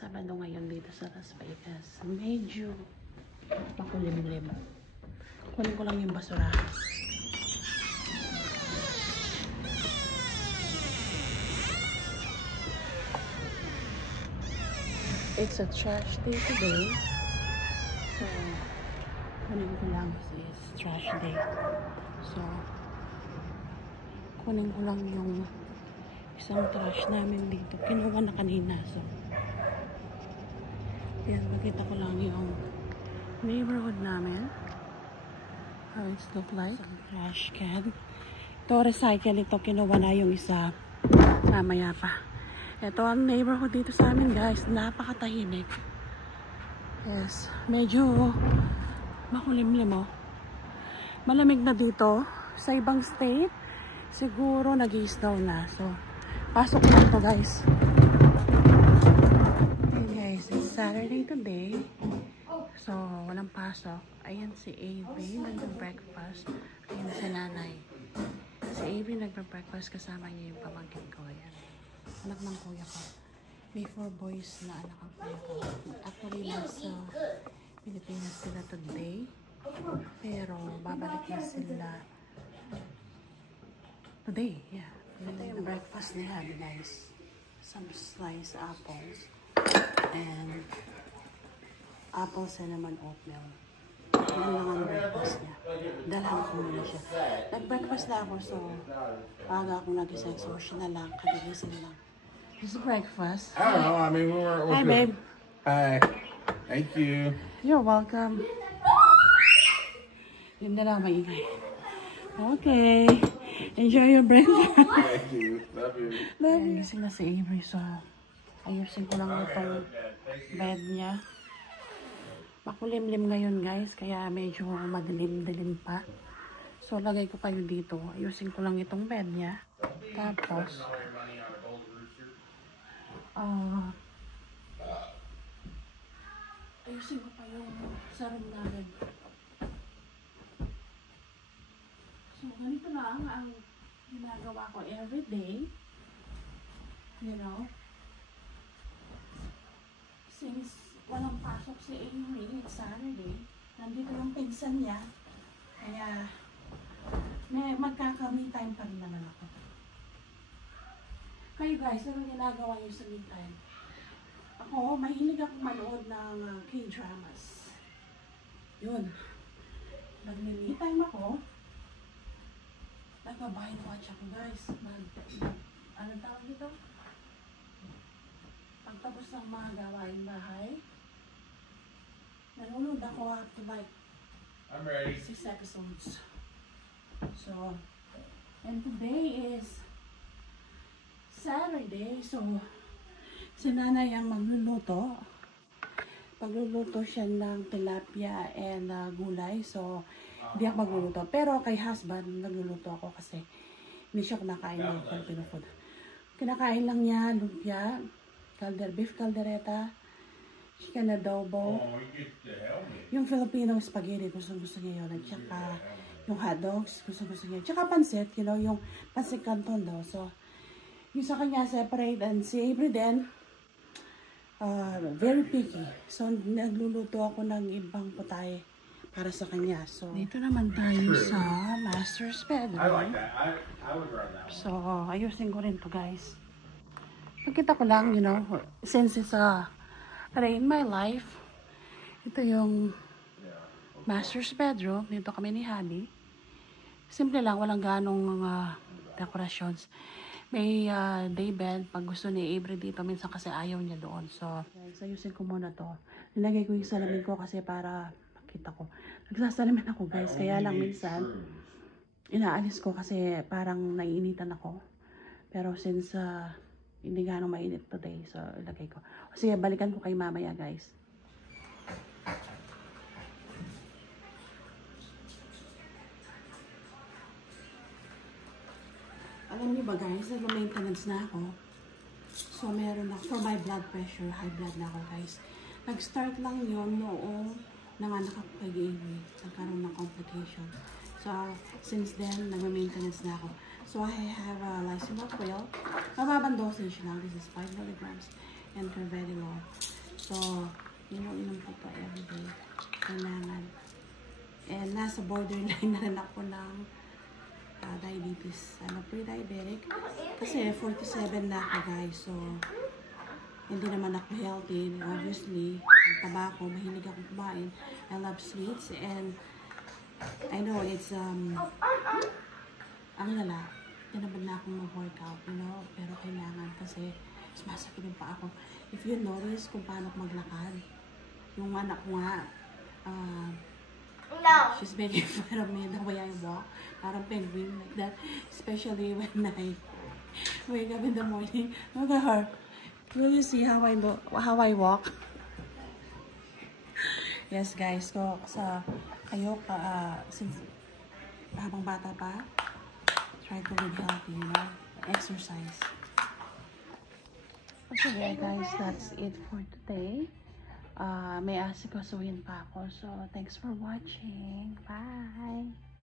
Sabado ngayon dito sa Las Vegas. Medyo makulimlim. Kunin ko lang yung basurahan. It's a trash day today. So, kunin ko lang kasi it's trash day. So, kunin ko lang yung isang trash namin dito. Kinuha na kanina. So, yan, makita ko lang yung neighborhood namin. How it's look like. Some trash can. Ito, recycle ito. Kinuha na yung isa. Mamaya pa. Ito ang neighborhood dito sa amin, guys. Napakatahimik. Yes. Medyo makulimlim, oh. Malamig na dito. Sa ibang state, siguro nag-i-snow na. So, pasok lang to, guys. Hey, guys. It's Saturday today. So, walang pasok. Ayan si Avery, nagbe-breakfast. Ayan si nanay. Si Avery nagbe-breakfast, kasama niya yung pamangkin ko. Ayan. Anak ng kuya ko. May 4 boys na anak ang kuya ko. Actually, nasa Pilipinas sila today. Pero, babalik na sila today. Yeah. Ito yung breakfast nila, guys. Some sliced apples. And apple cinnamon oatmeal. Yan lang ang breakfast niya. Dalhan ko muna siya. Nag-breakfast na ako, so aga akong nagising. So, siya na lang. Kagigising lang. This is breakfast. I don't know. I mean, we were. Hi, babe. Hi. Thank you. You're welcome. Yun na lang, maingay. Okay. Enjoy your breakfast. Thank you. Love you. Gising na si Avery, so ayusin ko lang itong bed niya. Makulimlim ngayon, guys, kaya medyo madilim-dilim pa. So, lagay ko kayo dito. Ayusin ko lang itong bed niya. Tapos, ayusin ko pa yung sarong namin. So, ganito lang ang ginagawa ko everyday. You know, since walang pasok si Avery, it's Saturday, nandito lang pinsan niya, kaya magkaka-me time pa rin naman ako. Kayo guys, anong ginagawa niyo sa me time? Ako, mahilig akong manood ng K-dramas. Yun. Nag-me time ako. Nagpa-binge-watch ako, guys. Anong tawag dito? Pagtapos ng mga gawain bahay, nanonood ako up to like 6 episodes. So, and today is Saturday, so si nanay ang magluluto. Pagluluto siya ng tilapia and gulay, so hindi ako magluluto. Pero kay husband, nagluluto ako kasi hindi siya kumakain ng Filipino food. Kinakain lang niya lumpia, beef caldereta, chicken adobo, yung Filipino spaghetti, gusto niya yun. At saka yung hot dogs, gusto niya. Tsaka pansit, you know, yung pansit canton daw. So, yung sa kanya separate, and si Avery din, very picky. So, nagluluto ako ng ibang putahe para sa kanya. So, dito naman tayo sa master's bedroom. I like that. I would run that one. So, ayusin ko rin to, guys. Pagkita ko lang, you know, since it's a day in my life, ito yung master's bedroom. Dito kami ni Hadi. Simple lang, walang ganong decorations. May day bed pag gusto ni Avery dito. Minsan kasi ayaw niya doon. So, guys, ayusin ko muna to. Nilagay ko yung salamin ko kasi para makita ko. Nagsasalamin ako, guys. Kaya lang minsan, inaalis ko kasi parang naiinitan ako. Pero since hindi ganong mainit today, so ilagay ko. O sige, balikan ko kay mamaya, guys. Alam niyo ba, guys, nag-maintenance na ako. So, meron ako, for my blood pressure, high blood na ako, guys. Nag-start lang yun noong nanganak ako kay Avery. Nagkaroon ng complication. So, since then, nag-maintenance na ako. So, I have a lysomal pill. Mababang dosage lang. This is 5 milligrams. and they're very low. So, inom ko pa everyday. Kailangan. And nasa borderline na rin ako ng diabetes. I'm a pre-diabetic. Kasi 47 na ako, guys. So, hindi naman ako healthy. Obviously, ang tabako, mahilig akong kumain. I love sweets. And I know it's, ang lala. Hindi naman na akong mag-workout, Pero kailangan kasi sumasakit yung paa ko. If you notice kung paano ako maglakad, yung anak ko nga, she's making fun of me the way I walk. Parang penguin like that. Especially when I wake up in the morning. Look at her. Will you see how I walk? Yes, guys. So, kayo, since habang bata pa, try to live healthy, exercise. Okay, guys, that's it for today. May asikasuhin pa ako. So, thanks for watching. Bye!